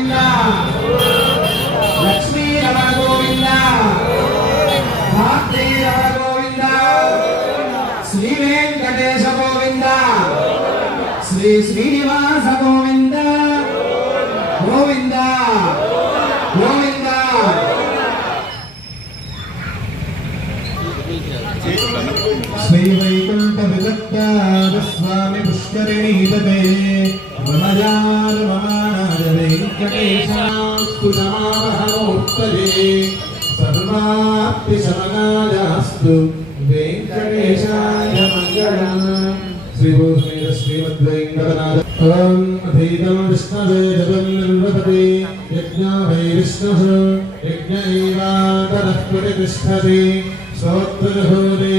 గోవింద. లక్ష్మీ రమణ గోవింద భారతీ రమణ గోవింద శ్రీ వెంకటేశ గోవింద. శ్రీ శ్రీనివాస గోవింద. గోవింద. గోవింద. శ్రీ వైకుంఠ విదత్తార స్వామి పుష్కరిణీ దే మమానాయ వెంకటేశాస్తు సర్వాప్తి శమనాయాస్తు వెంకటేశాయ మంగళం. శ్రీ భూషణేయ ఓం అధీతం విష్ణవే జపం నిర్వపతి యజ్ఞా వై విష్ణుః యజ్ఞ ఏవాకరః ప్రతిష్టతి. స్తోత్రహోరే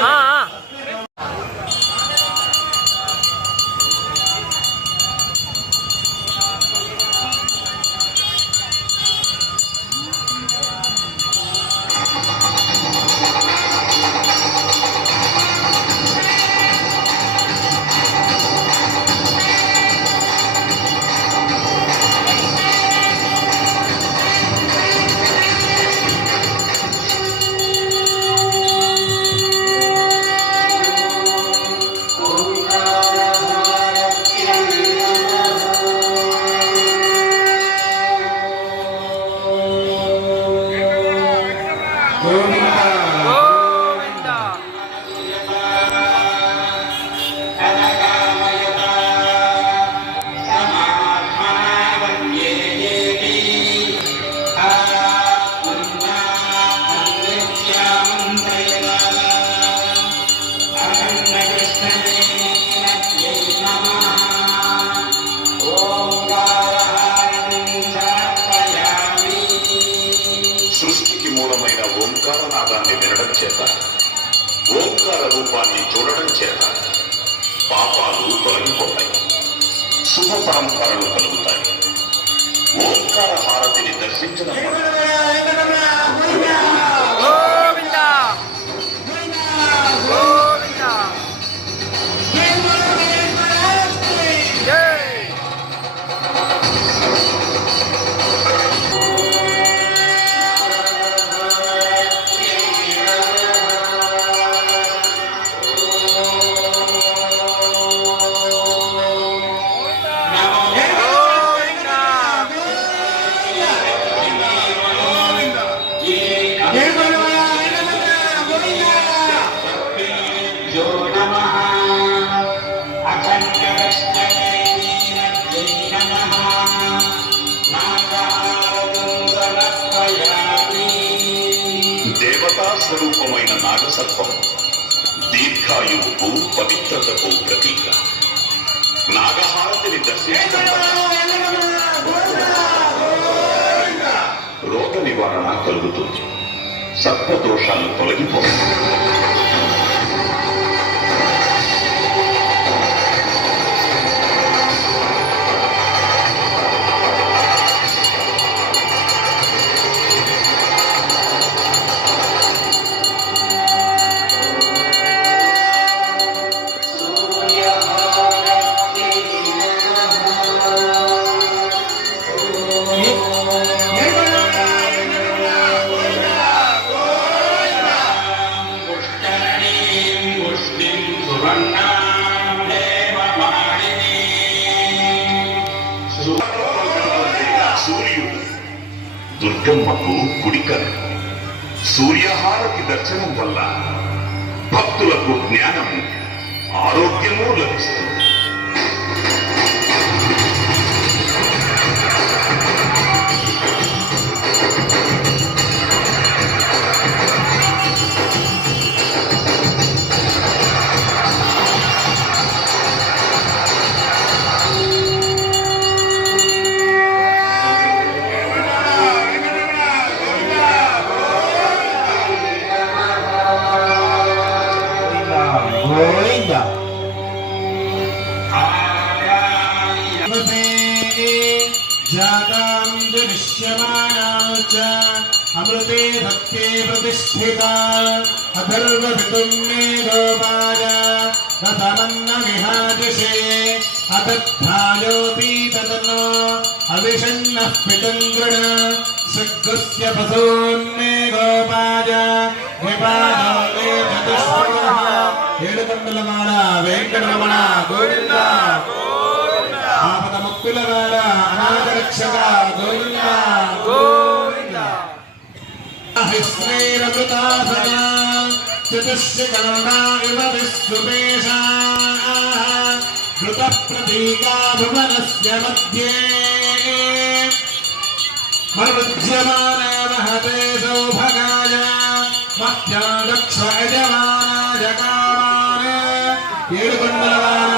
啊 మూలమైన ఓంకార నాదాన్ని వినడం చేత ఓంకార రూపాన్ని చూడడం చేత పాపాలు తొలగిపోతాయి శుభ పరంపరలు కలుగుతాయి. ఓంకార హారతిని దర్శించిన దేవతా స్వరూపమైన నాగసర్పం దీర్ఘాయువుకు పవిత్రతకు ప్రతీక. నాగహారతిని దర్శించడం రోగ నివారణ కలుగుతుంది. సర్పదోషాలు తొలగిపోతుంది సూర్యహారతి దర్శనం వల్ల భక్తులకు జ్ఞానము ఆరోగ్యము లభిస్తుంది. దృశ్యమానాం చ అమృతే భక్తే ప్రతిష్ఠితా అథర్వవితుం మే గోపాయ కథమన్న విహాజుషే అతద్ధాయోపి తదను అవిషన్నః పితం గృణ సగ్గుస్య పశూన్మే గోపాయ విపాదో మే చతుష్పదః ఏడుకొండల మాల వెంకటరమణ గోవింద ఆపద ముక్కుల వాడ అనాథ రక్షక గోవింద గోవింద विश्वेरमृताभया चतुश्च करुणा इव मध्ये मर्मज्यमाने महते सौभगाय मध्यादक्ष यजमानाय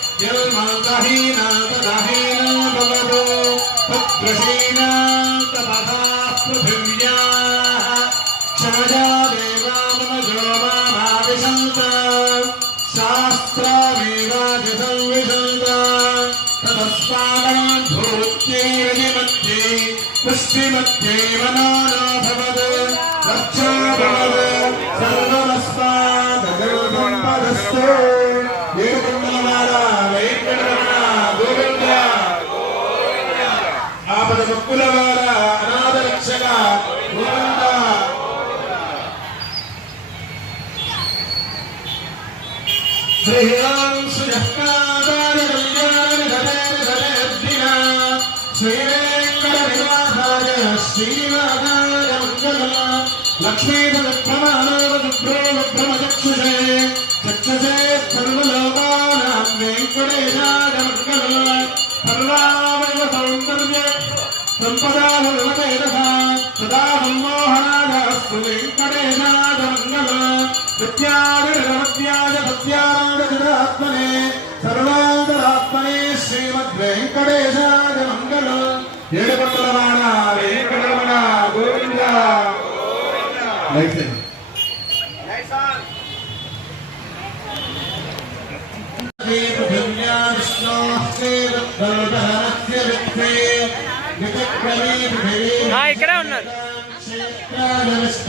यन्मन्दहीना तदहीना भवतो पुत्रशीना तपथाः पृथिव्याः क्षमजा देवा मम गोमानाविशन्त शास्त्रामेवाधिसंविशन्त ततस्माद्भूत्ये रजिमध्ये पुष्टिमध्ये मनोनो भवत् रक्षो भवत् सर्वमस्मादगर्भं पदस्तु మంగళ అనాథ ప్రమాణవద భ్రమ చక్షుషే సర్వలోకానాం వెంకటేశాయ మంగళ సర్వామయ సౌందర్య సంపదా సదా సమ్మోహనాదస్తు వెంకటేశాయ మంగళ సత్యాయ నిరవత్యాయ సత్యాయ సర్వాంతరాత్మనే శ్రీమద్ వెంకటేశాయ మంగళ ఏడుకొండలవాడ వెంకటరమణ గోవింద. లైట్ లేదు.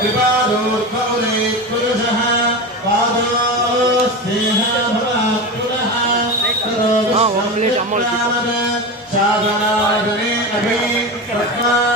कृपादोद्भवने पुरुषः पादोस्तेह भवात् पुनः करोति साधनादने अभि प्रज्ञा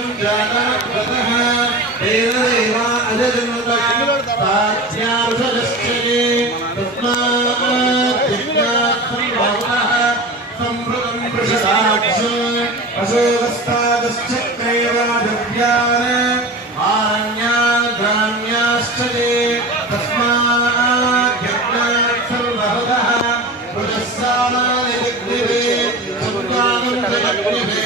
वसुवस्तादश्चक्रे वनदव्यान् आरण्यान् ग्राम्याश्च ते तस्माद्यज्ञात् सर्वहृदः पुरस्सानादिग्निवे सम्मानं जगग्निवे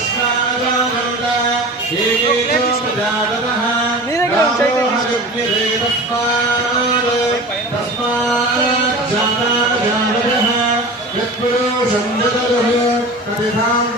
तस्मादस्मादानन्द ये ये च प्रजातनः रामोहरग्निरे तस्मात् 사랑